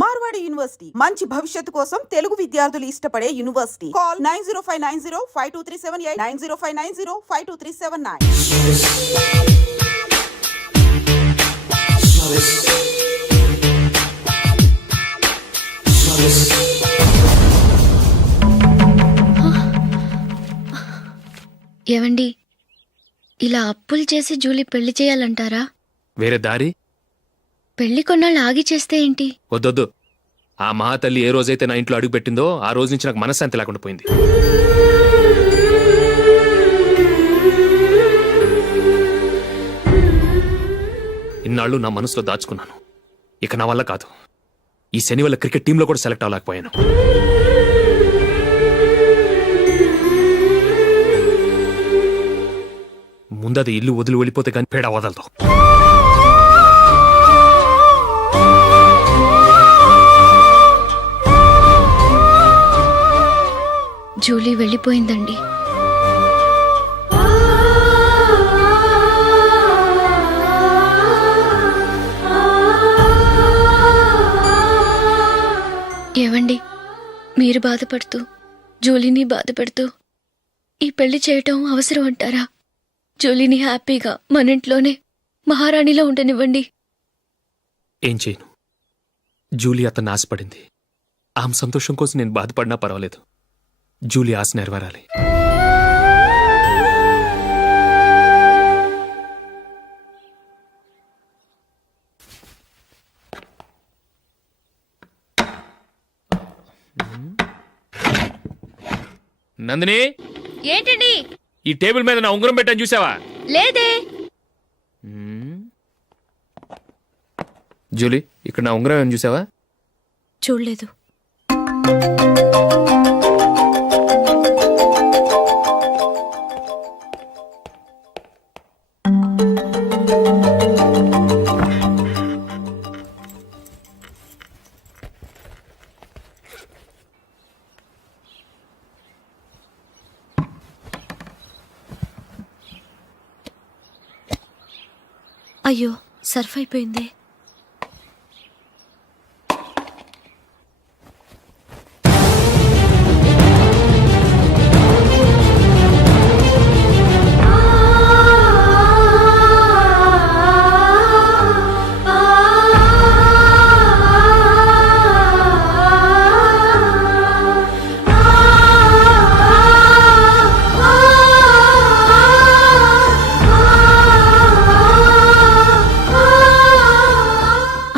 Marwadi university మంచి భవిష్యత్తు కోసం తెలుగు విద్యార్థులు ఇష్టపడే యూనివర్సిటీ. కాల్ 9059052378 9059052379. ఏవండి, ఇలా అప్పులు చేసి జూలీ పెళ్లి చేయాలంటారా? వేరే దారి? పెళ్లి కొన్నాళ్ళు ఆగి చేస్తే ఏంటి? వద్దొద్దు. ఆ మహాతల్లి ఏ రోజైతే నా ఇంట్లో అడుగు పెట్టిందో ఆ రోజు నుంచి నాకు మనశ్శాంతి లేకుండా పోయింది. ఇన్నాళ్ళు నా మనసులో దాచుకున్నాను. ఇక నా వల్ల కాదు. ఈ శని వల్ల క్రికెట్ టీంలో కూడా సెలెక్ట్ అవ్వలేకపోయాను. ముందది ఇల్లు వదిలి వెళ్ళిపోతే కానీ పేడ వదలదు. జూలీ వెళ్ళిపోయిందండి. ఏవండి, మీరు బాధపడుతూ జూలీని బాధపడుతూ ఈ పెళ్లి చేయటం అవసరం అంటారా? జూలీని హ్యాపీగా మన ఇంట్లోనే మహారాణిలో ఉండనివ్వండి. ఏం చేయను? జూలీ అతన్ని ఆశపడింది. ఆమె సంతోషం కోసం నేను బాధపడినా పర్వాలేదు. జూలీ ఆశ నెరవేరాలి. నందిని, ఏంటండి? ఈ టేబుల్ మీద నా ఉంగరం పెట్టని చూసావా? లేదే. జూలీ, ఇక్కడ నా ఉంగరం ఏమని చూసావా? చూడలేదు. అయ్యో, సర్ఫ్ అయిపోయింది.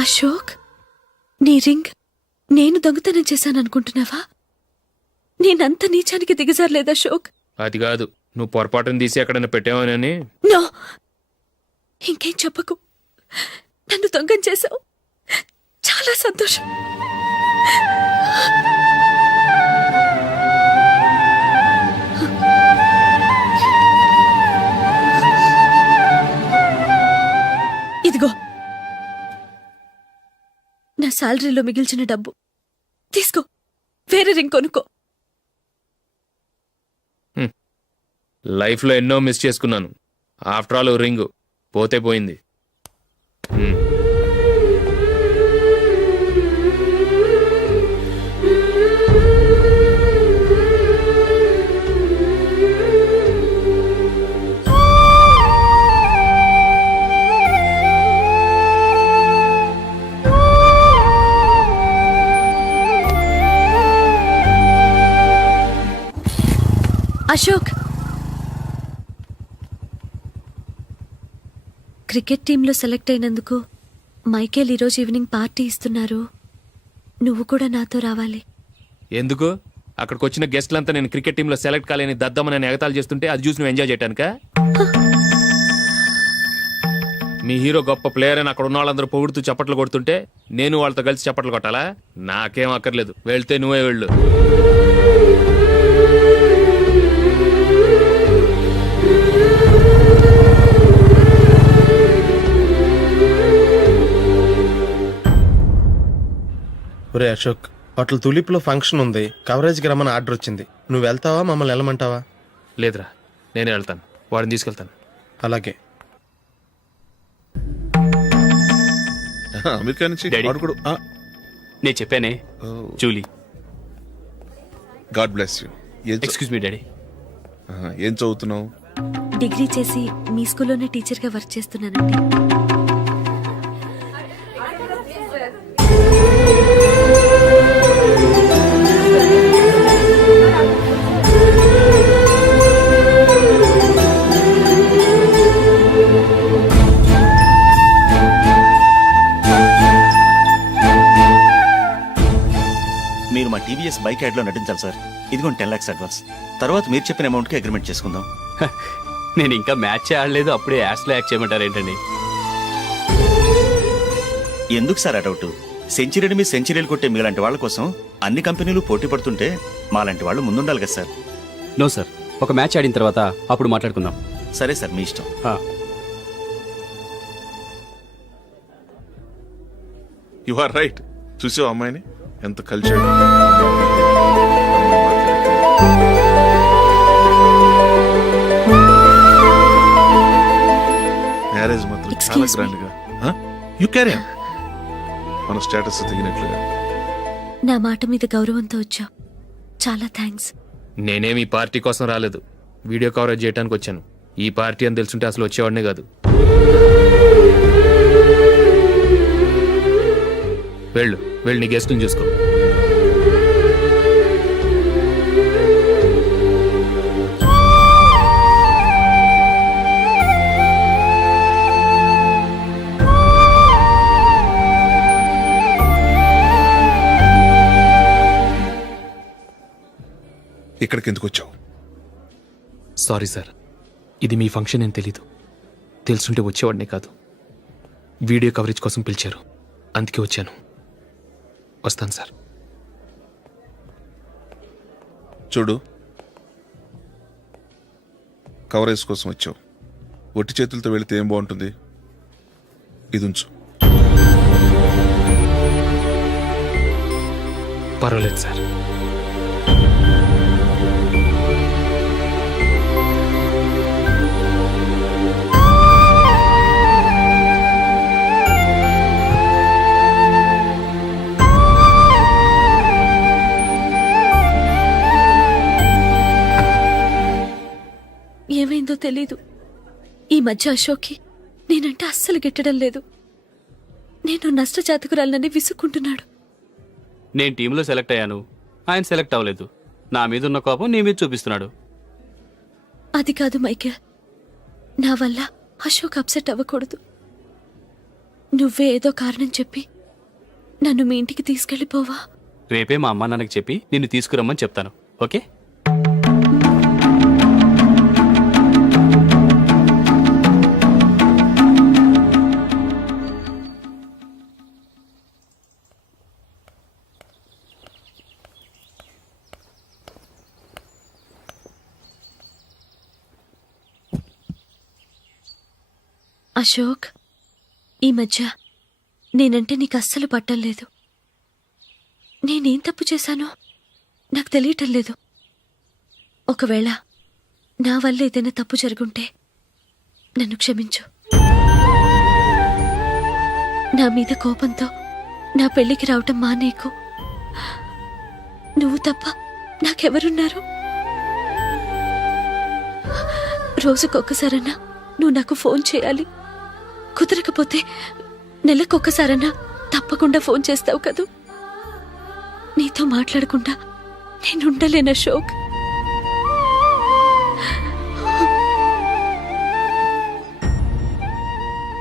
అశోక్, నీ రింగ్ నేను దొంగతనం చేశాననుకుంటున్నావా? నేనంత నీచానికి దిగజారలేదు అశోక్. అది కాదు, నువ్వు పొరపాటును తీసి ఎక్కడైనా పెట్టావని. నో, ఇంకేం చెప్పకు. నన్ను దొంగం చేశావు. చాలా సంతోషం. ఇదిగో నా శాలరీలో మిగిల్చిన డబ్బు తీసుకో. వేరే రింగ్ కొనుక్కో. లైఫ్లో ఎన్నో మిస్ చేసుకున్నాను. ఆఫ్టర్ ఆల్ రింగ్ పోతే పోయింది. అశోక్, క్రికెట్ టీంలో సెలెక్ట్ అయినందుకు మైకేల్ ఈరోజు ఈవినింగ్ పార్టీ ఇస్తున్నారు. నువ్వు కూడా నాతో రావాలి. ఎందుకు? అక్కడికి వచ్చిన గెస్ట్లంతా నేను క్రికెట్ టీంలో సెలెక్ట్ కాలేని దద్దమ్మని ఎగతాలు చేస్తుంటే అది చూసి నువ్వు ఎంజాయ్ చేయటానికా? మీ హీరో గొప్ప ప్లేయర్ అని అక్కడ ఉన్న వాళ్ళందరూ పొగుడుతూ చప్పట్లు కొడుతుంటే నేను వాళ్ళతో కలిసి చప్పట్లు కొట్టాలా? నాకేం అక్కర్లేదు. వెళ్తే నువ్వే వెళ్ళు. ఒరే అశోక్, హోటల్ తులిప్లో ఫంక్షన్ ఉంది. కవరేజ్కి రమ్మని ఆర్డర్ వచ్చింది. నువ్వు వెళ్తావా, మమ్మల్ని వెళ్ళమంటావా? లేదురా, నేనే వెళ్తాను. వాడిని తీసుకెళ్తాను. అలాగే. అమెరికా నుంచి డాడీ. వాడు కూడా నేను చెప్పానే, Julie. God bless you. Excuse me daddy. ఏం చదువుతున్నావు? డిగ్రీ చేసి మీ స్కూల్లోనే టీచర్గా వర్క్ చేస్తున్నానండి. మీరు మా టీవీఎస్ బైక్ యాడ్లో నటించాలి సార్. ఇదిగోండి 10 lakhs అడ్వాన్స్. తర్వాత మీరు చెప్పిన అమౌంట్కి అగ్రిమెంట్ చేసుకుందాం. నేను ఇంకా మ్యాచ్ ఆడలేదు, అప్పుడే యాడ్స్లో యాక్ట్ చేయమంటారు ఏంటండి? ఎందుకు సార్ ఆ డౌట్? సెంచరీని మీ సెంచరీలు కొట్టే మీలాంటి వాళ్ళ కోసం అన్ని కంపెనీలు పోటీ పడుతుంటే మాలాంటి వాళ్ళు ముందుండాలి కదా సార్. నో సార్, ఒక మ్యాచ్ ఆడిన తర్వాత అప్పుడు మాట్లాడుకుందాం. సరే సార్, మీ ఇష్టం. You are right. చూసావు అమ్మాయిని ఎంత కల్చర్డ్. మ్యారేజ్ మాత్రం చాలా Excuse me. గ్రాండ్ గా. You carry on. మన స్టేటస్ తగినట్లుగా. నా మాట మీద గౌరవంతో వచ్చావు. చాలా థ్యాంక్స్. నేనేమి ఈ పార్టీ కోసం రాలేదు, వీడియో కవరేజ్ చేయడానికి వచ్చాను. ఈ పార్టీ అని తెలుసుంటే అసలు వచ్చేవాడినే కాదు. వెళ్ళు నీ గెస్ట్ని చూసుకో. ఇక్కడికి ఎందుకు వచ్చావు? సారీ సార్, ఇది మీ ఫంక్షన్ అని తెలీదు. తెలుసుంటే వచ్చేవాడినే కాదు. వీడియో కవరేజ్ కోసం పిలిచారు, అందుకే వచ్చాను. వస్తాను సార్. చూడు, కవరేజ్ కోసం వచ్చావు. ఒట్టి చేతులతో వెళితే ఏం బాగుంటుంది? ఇది ఉంచు. పర్వాలేదు సార్. ఏమైందో తెలీదు. ఈ మధ్య అశోక్కి నేనంటే అస్సలు గిట్టడం లేదు. నేను నష్టజాతకురాలనని విసుక్కుంటున్నాడు. నేను టీంలో సెలెక్ట్ అయ్యాను, ఆయన సెలెక్ట్ అవ్వలేదు. నా మీద ఉన్న కోపం నీ మీద చూపిస్తున్నాడు. అది కాదు మైకేల్, నా వల్ల అశోక్ అప్సెట్ అవ్వకూడదు. నువ్వే ఏదో కారణం చెప్పి నన్ను మీ ఇంటికి తీసుకెళ్ళిపోవా? రేపే మా అమ్మ నాన్నకి చెప్పి నిన్ను తీసుకురమ్మని చెప్తాను. ఓకే? అశోక్, ఈ మధ్య నేనంటే నీకు అస్సలు పట్టం లేదు. నేనేం తప్పు చేశానో నాకు తెలియటం లేదు. ఒకవేళ నా వల్ల ఏదైనా తప్పు జరుగుంటే నన్ను క్షమించు. నా మీద కోపంతో నా పెళ్లికి రావటం మానేకు. నువ్వు తప్ప నాకెవరున్నారు? రోజుకొక్కసారన్నా నువ్వు నాకు ఫోన్ చేయాలి. కుదరకపోతే నెలకొక్కసారన్నా తప్పకుండా ఫోన్ చేస్తావు కదూ. నీతో మాట్లాడకుండా నేనుండలేను అశోక్.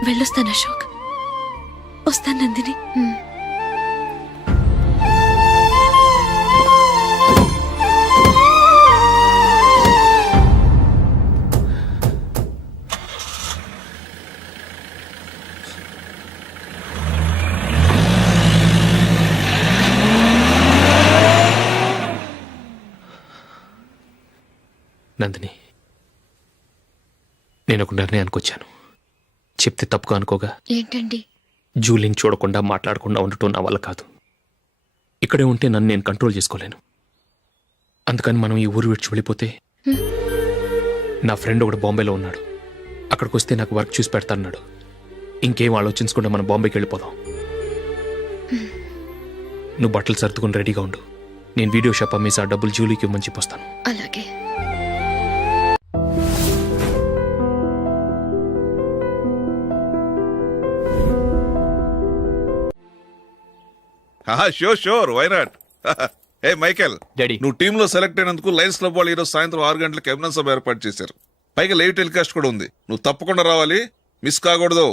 వెళ్ళొస్తాను అశోక్. వస్తాను నందిని. నందిని, నేను ఒక నిర్ణయానికి వచ్చాను. చెప్తే తప్పుగా అనుకోగా. ఏంటండి? జూలీని చూడకుండా మాట్లాడకుండా ఉండటం నా వల్ల కాదు. ఇక్కడే ఉంటే నన్ను నేను కంట్రోల్ చేసుకోలేను. అందుకని మనం ఈ ఊరు విడిచి వెళ్ళిపోతే, నా ఫ్రెండ్ ఒకడు బాంబేలో ఉన్నాడు, అక్కడికి వస్తే నాకు వర్క్ చూసి పెడతాన్నాడు. ఇంకేం ఆలోచించకుండా మనం బాంబేకి వెళ్ళిపోదాం. నువ్వు బట్టలు సర్దుకుని రెడీగా ఉండు. నేను వీడియో షాప్ అమ్మేసి ఆ డబ్బులు జూలీకి ఇవ్వమని చెప్పొస్తాను. అలాగే. Sure why not. ఏ మైకేల్, డాడీ. నువ్వు టీంలో సెలెక్ట్ అయినందుకు లయన్స్ క్లబ్ వాళ్ళు ఈరోజు సాయంత్రం 6 గంటలకు అభినందన సభ ఏర్పాటు చేశారు. పైగా లైవ్ టెలికాస్ట్ కూడా ఉంది. నువ్వు తప్పకుండా రావాలి, మిస్ కాకూడదు.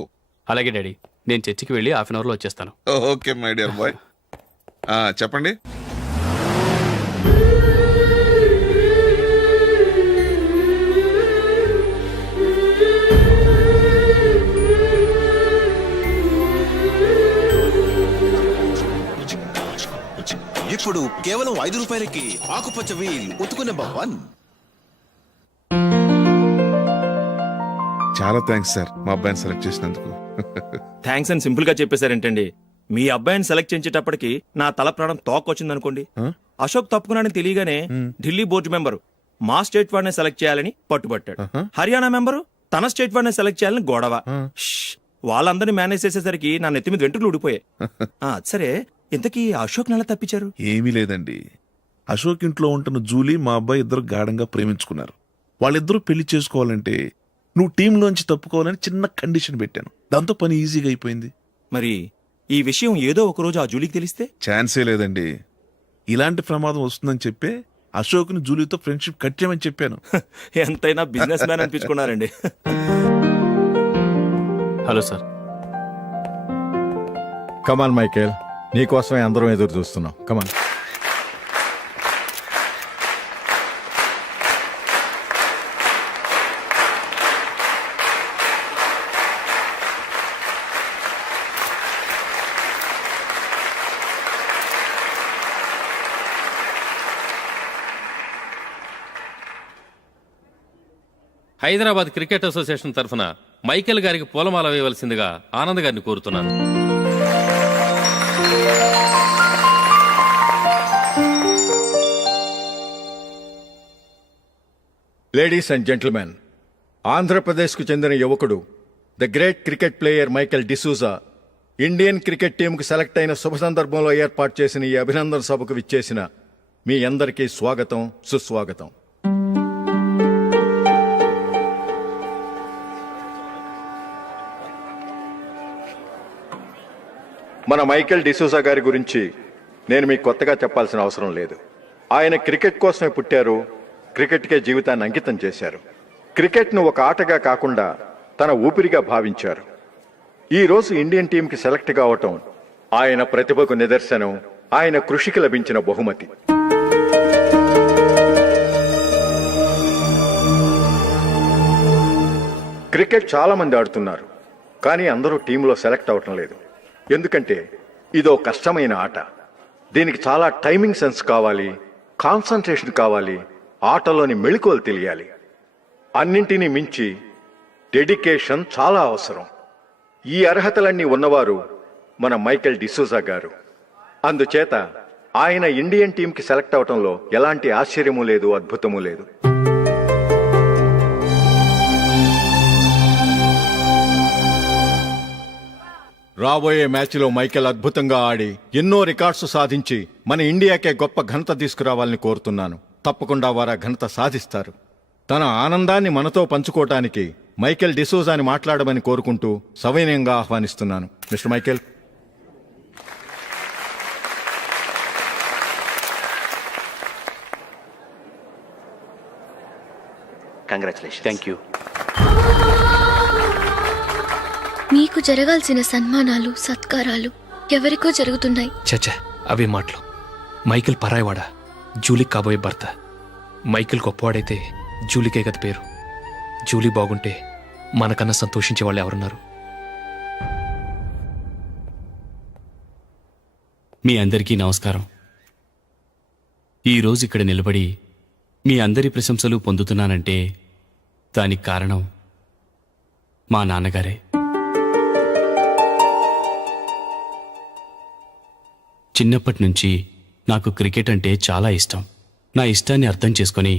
అలాగే డాడీ, నేను చర్చికి వెళ్ళి హాఫ్ అన్ అవర్లో వచ్చేస్తాను. Okay my dear bye. చెప్పండి. ఇప్పుడు కేవలం 5 రూపాయలకి ఆకుపచ్చ వీల్ ఉతుకు నెంబర్ 1. చాలా థ్యాంక్స్ సార్ మా అబ్బాయిని సెలెక్ట్ చేసినందుకు. థ్యాంక్స్ అని సింపుల్ గా చెప్పేశారేంటండి. మీ అబ్బాయిని సెలెక్ట్ చేసేటప్పటికి నా తల ప్రాణం తోకొచ్చిందనుకోండి. అశోక్ తప్పుకున్నాడని తెలియగానే ఢిల్లీ బోర్డు మెంబరు మా స్టేట్ వాడిని సెలెక్ట్ చేయాలని పట్టుబట్టాడు. హర్యానా మెంబరు తన స్టేట్ వాడిని సెలెక్ట్ చేయాలని గొడవ. వాళ్ళందరినీ మేనేజ్ చేసేసరికి నా నెత్తి మీద వెంట్రుకలు ఊడిపోయాయి. సరే, ఇంతకీ అశోక్ నెల తప్పించారు? ఏమీ లేదండి. అశోక్ ఇంట్లో ఉంటున్న జూలీ మా అబ్బాయి ఇద్దరు గాఢంగా ప్రేమించుకున్నారు. వాళ్ళిద్దరూ పెళ్లి చేసుకోవాలంటే నువ్వు టీంలోంచి తప్పుకోవాలని చిన్న కండిషన్ పెట్టాను. దాంతో పని ఈజీగా అయిపోయింది. మరి ఈ విషయం ఏదో ఒక రోజు ఆ జూలీకి తెలిస్తే? ఛాన్సే లేదండి. ఇలాంటి ప్రమాదం వస్తుందని చెప్పే అశోక్ని జూలీతో ఫ్రెండ్షిప్ కట్ చేయమని చెప్పాను. ఎంతైనా బిజినెస్ మ్యాన్ అనిపించుకున్నారండి. Hello sir. కమాన్ మైకేల్, నీకోసమే అందరం ఎదురు చూస్తున్నాం. కమాన్. హైదరాబాద్ క్రికెట్ అసోసియేషన్ తరఫున మైకేల్ గారికి పూలమాల వేయవలసిందిగా ఆనంద్ గారిని కోరుతున్నాను. లేడీస్ అండ్ జెంటిల్మెన్, ఆంధ్రప్రదేశ్కు చెందిన యువకుడు the great cricket player Michael D'Souza Indian cricket టీంకు సెలెక్ట్ అయిన శుభ సందర్భంలో ఏర్పాటు చేసిన ఈ అభినందన సభకు విచ్చేసిన మీ అందరికీ స్వాగతం, సుస్వాగతం. మన మైకేల్ డిసూజా గారి గురించి నేను మీకు కొత్తగా చెప్పాల్సిన అవసరం లేదు. ఆయన క్రికెట్ కోసమే పుట్టారు, క్రికెట్కే జీవితాన్ని అంకితం చేశారు. క్రికెట్ను ఒక ఆటగా కాకుండా తన ఊపిరిగా భావించారు. ఈరోజు ఇండియన్ టీంకి సెలెక్ట్ కావటం ఆయన ప్రతిభకు నిదర్శనం, ఆయన కృషికి లభించిన బహుమతి. క్రికెట్ చాలా మంది ఆడుతున్నారు, కానీ అందరూ టీంలో సెలెక్ట్ అవటం లేదు. ఎందుకంటే ఇదో కష్టమైన ఆట. దీనికి చాలా టైమింగ్ సెన్స్ కావాలి, కాన్సంట్రేషన్ కావాలి, ఆటలోని మెళకువలు తెలియాలి. అన్నింటినీ మించి డెడికేషన్ చాలా అవసరం. ఈ అర్హతలన్నీ ఉన్నవారు మన మైకేల్ డిసూజా గారు. అందుచేత ఆయన ఇండియన్ టీంకి సెలెక్ట్ అవటంలో ఎలాంటి ఆశ్చర్యమూ లేదు, అద్భుతమూ లేదు. రాబోయే మ్యాచ్లో మైకేల్ అద్భుతంగా ఆడి ఎన్నో రికార్డ్స్ సాధించి మన ఇండియాకే గొప్ప ఘనత తీసుకురావాలని కోరుతున్నాను. తప్పకుండా వారు ఆ ఘనత సాధిస్తారు. తన ఆనందాన్ని మనతో పంచుకోవటానికి మైకేల్ డిసూజాని మాట్లాడమని కోరుకుంటూ సవినయంగా ఆహ్వానిస్తున్నాను. Mister Michael. Congratulation. Thank you. మీకు జరగాల్సిన సన్మానాలు, సత్కారాలు ఎవరికో జరుగుతున్నాయి. చచ్చా, అవే మాటలు. మైకేల్ పరాయవాడా, జూలీకి కాబోయే భర్త. మైకేల్ గొప్పవాడైతే జూలీకే కదా పేరు. జూలీ బాగుంటే మనకన్నా సంతోషించే వాళ్ళు ఎవరున్నారు? మీ అందరికీ నమస్కారం. ఈరోజు ఇక్కడ నిలబడి మీ అందరి ప్రశంసలు పొందుతున్నానంటే దానికి కారణం మా నాన్నగారే. చిన్నప్పటి నుంచి నాకు క్రికెట్ అంటే చాలా ఇష్టం. నా ఇష్టాన్ని అర్థం చేసుకొని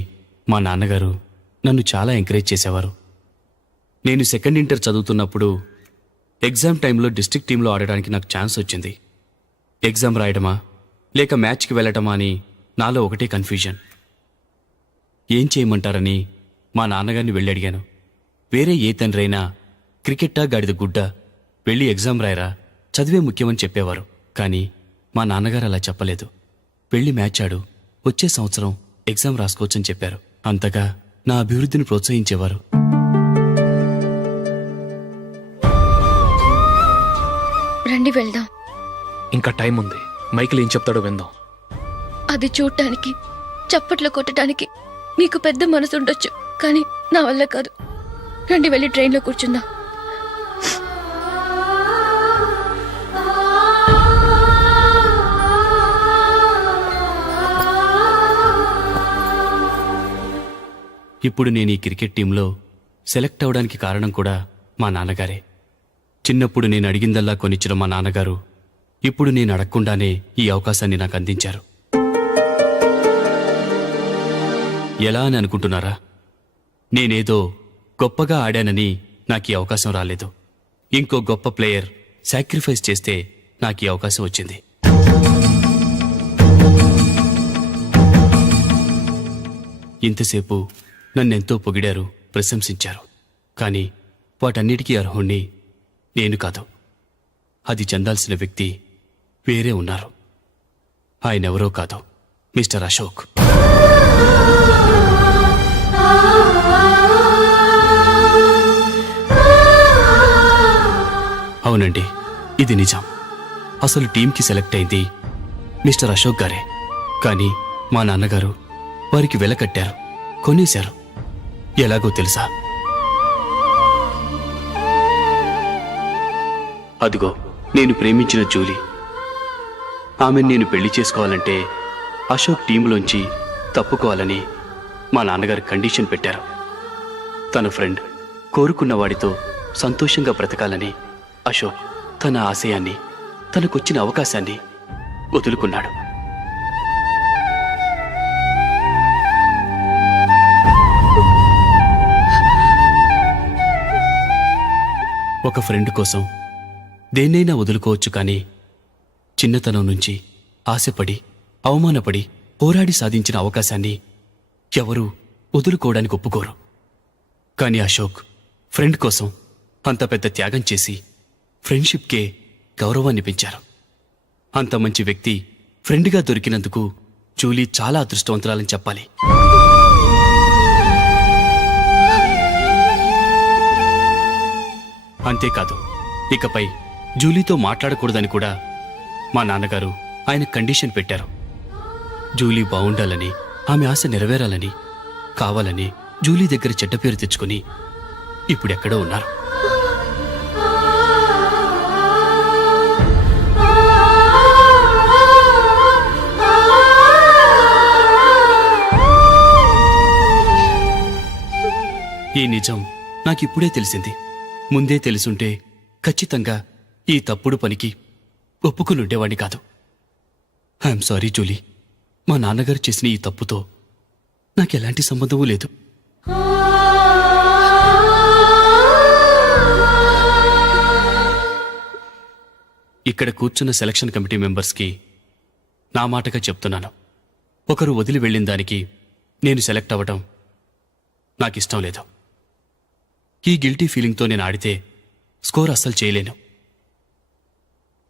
మా నాన్నగారు నన్ను చాలా ఎంకరేజ్ చేసేవారు. నేను సెకండ్ ఇంటర్ చదువుతున్నప్పుడు ఎగ్జామ్ టైంలో డిస్ట్రిక్ట్ టీంలో ఆడడానికి నాకు ఛాన్స్ వచ్చింది. ఎగ్జామ్ రాయడమా, లేక మ్యాచ్కి వెళ్ళటమా అని నాలో ఒకటే కన్ఫ్యూజన్. ఏం చేయమంటారని మా నాన్నగారిని వెళ్ళి అడిగాను. వేరే ఏ తండ్రైనా క్రికెట్టా గాడిద గుడ్డ, వెళ్ళి ఎగ్జామ్ రాయరా, చదివే ముఖ్యమని చెప్పేవారు. కానీ మా నాన్నగారు అలా చెప్పలేదు. వెళ్ళి మ్యాచ్ ఆడు, వచ్చే సంవత్సరం ఎగ్జామ్ రాసుకోవచ్చని చెప్పారు. అంతగా నా అభివృద్ధిని ప్రోత్సహించేవారు. రండి వెళ్దాం. ఇంకా టైం ఉంది. మైకిల్ ఏం చెప్తాడో విందాం. అది చూడటానికి, చప్పట్లు కొట్టడానికి మీకు పెద్ద మనసు ఉండొచ్చు, కానీ నా వల్ల కాదు. రండి వెళ్ళి ట్రైన్లో కూర్చుందాం. ఇప్పుడు నేను ఈ క్రికెట్ టీంలో సెలెక్ట్ అవడానికి కారణం కూడా మా నాన్నగారే. చిన్నప్పుడు నేను అడిగిందల్లా కొనిచ్చిన మా నాన్నగారు ఇప్పుడు నేను అడగకుండానే ఈ అవకాశాన్ని నాకు అందించారు. ఎలా అని అనుకుంటున్నారా? నేనేదో గొప్పగా ఆడానని నాకు ఈ అవకాశం రాలేదు. ఇంకో గొప్ప ప్లేయర్ సాక్రిఫైస్ చేస్తే నాకు ఈ అవకాశం వచ్చింది. ఇంతసేపు నన్నెంతో పొగిడారు, ప్రశంసించారు. కానీ వాటన్నిటికీ అర్హుణ్ణి నేను కాదు. అది చెందాల్సిన వ్యక్తి వేరే ఉన్నారు. ఆయనెవరో కాదు, మిస్టర్ అశోక్. అవునండి, ఇది నిజం. అసలు టీంకి సెలెక్ట్ అయింది మిస్టర్ అశోక్ గారే. కానీ మా నాన్నగారు వారికి వెల కట్టారు, కొనేశారు. ఎలాగో తెలుసా? అదిగో నేను ప్రేమించిన జూలీ. ఆమెను నేను పెళ్లి చేసుకోవాలంటే అశోక్ టీంలోంచి తప్పుకోవాలని మా నాన్నగారు కండిషన్ పెట్టారు. తన ఫ్రెండ్ కోరుకున్న వాడితో సంతోషంగా బ్రతకాలని అశోక్ తన ఆశయాన్ని, తనకొచ్చిన అవకాశాన్ని వదులుకున్నాడు. ఒక ఫ్రెండ్ కోసం దేన్నైనా వదులుకోవచ్చు, కానీ చిన్నతనం నుంచి ఆశపడి, అవమానపడి, పోరాడి సాధించిన అవకాశాన్ని ఎవరూ వదులుకోవడానికి ఒప్పుకోరు. కానీ అశోక్ ఫ్రెండ్ కోసం అంత పెద్ద త్యాగం చేసి ఫ్రెండ్షిప్కే గౌరవాన్ని పెంచారు. అంత మంచి వ్యక్తి ఫ్రెండ్గా దొరికినందుకు జూలీ చాలా అదృష్టవంతురాలని చెప్పాలి. అంతేకాదు, ఇకపై జూలీతో మాట్లాడకూడదని కూడా మా నాన్నగారు ఆయన కండిషన్ పెట్టారు. జూలీ బాగుండాలని, ఆమె ఆశ నెరవేరాలని, కావాలని జూలీ దగ్గర చెడ్డ పేరు తెచ్చుకుని ఇప్పుడెక్కడో ఉన్నారు. ఈ నిజం నాకిప్పుడే తెలిసింది. ముందే తెలుసుంటే ఖచ్చితంగా ఈ తప్పుడు పనికి ఒప్పుకుని ఉండేవాడిని కాదు. I'm sorry Julie. మా నాన్నగారు చేసిన ఈ తప్పుతో నాకెలాంటి సంబంధమూ లేదు. ఇక్కడ కూర్చున్న సెలక్షన్ కమిటీ మెంబర్స్కి నా మాటగా చెప్తున్నాను. ఒకరు వదిలి వెళ్ళిన దానికి నేను సెలెక్ట్ అవ్వడం నాకిష్టం లేదు. ఈ గిల్టీ ఫీలింగ్తో నేను ఆడితే స్కోర్ అస్సలు చేయలేను.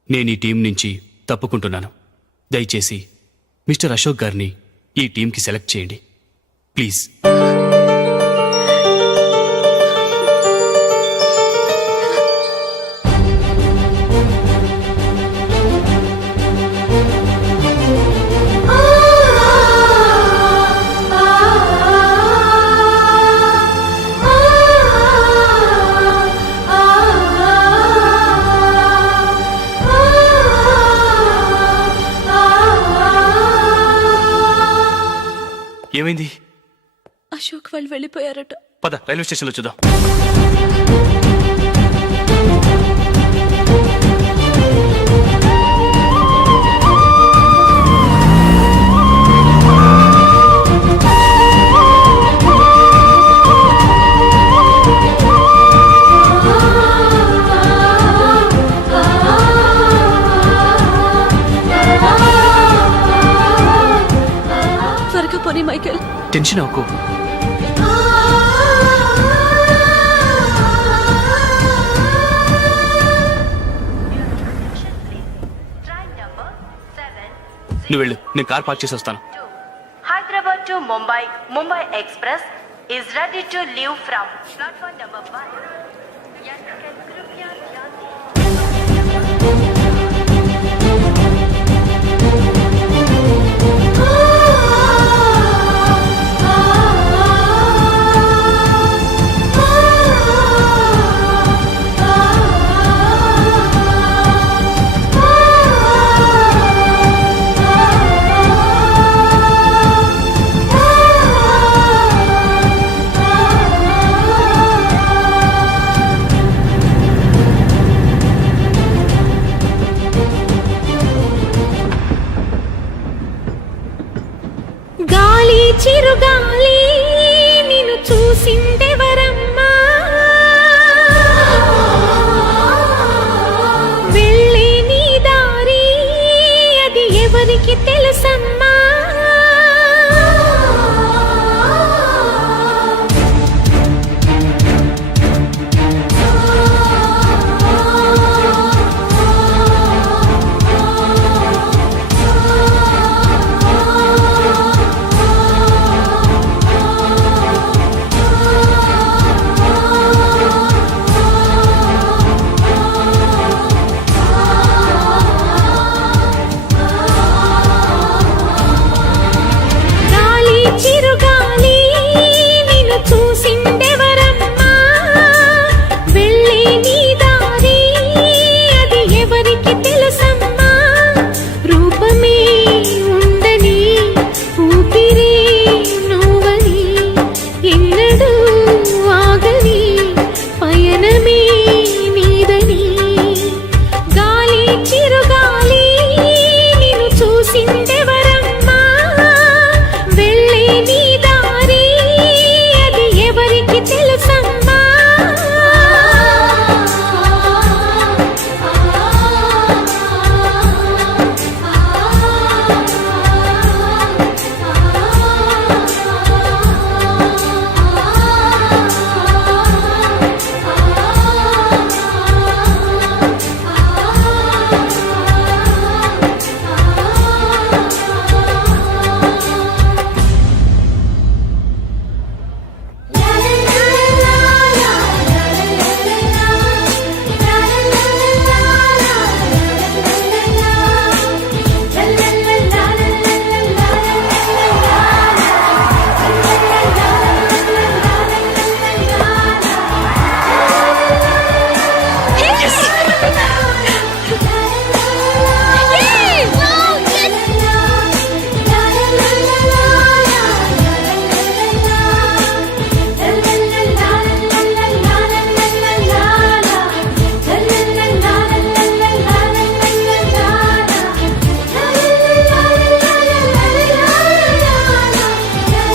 నేను ఈ టీం నుంచి తప్పుకుంటున్నాను. దయచేసి మిస్టర్ అశోక్ గారిని ఈ టీంకి సెలెక్ట్ చేయండి ప్లీజ్. ఏమైంది? అశోక్ వాళ్ళు వెళ్ళిపోయారట. పద రైల్వే స్టేషన్లో చూద్దాం. టెన్షన్ అవ్వకు. నువ్వు వెళ్ళు, నేను కార్ పార్క్ చేసి వస్తాను. Hyderabad to Mumbai, Mumbai Express is ready to leave from platform number 1. यात्रिगण कृपया ध्यान दें. గాలి చిరుగాలి నిన్ను చూసిందెవరమ్మా, వెళ్ళే నీ దారి అది ఎవరికి తెలుసమ్మా.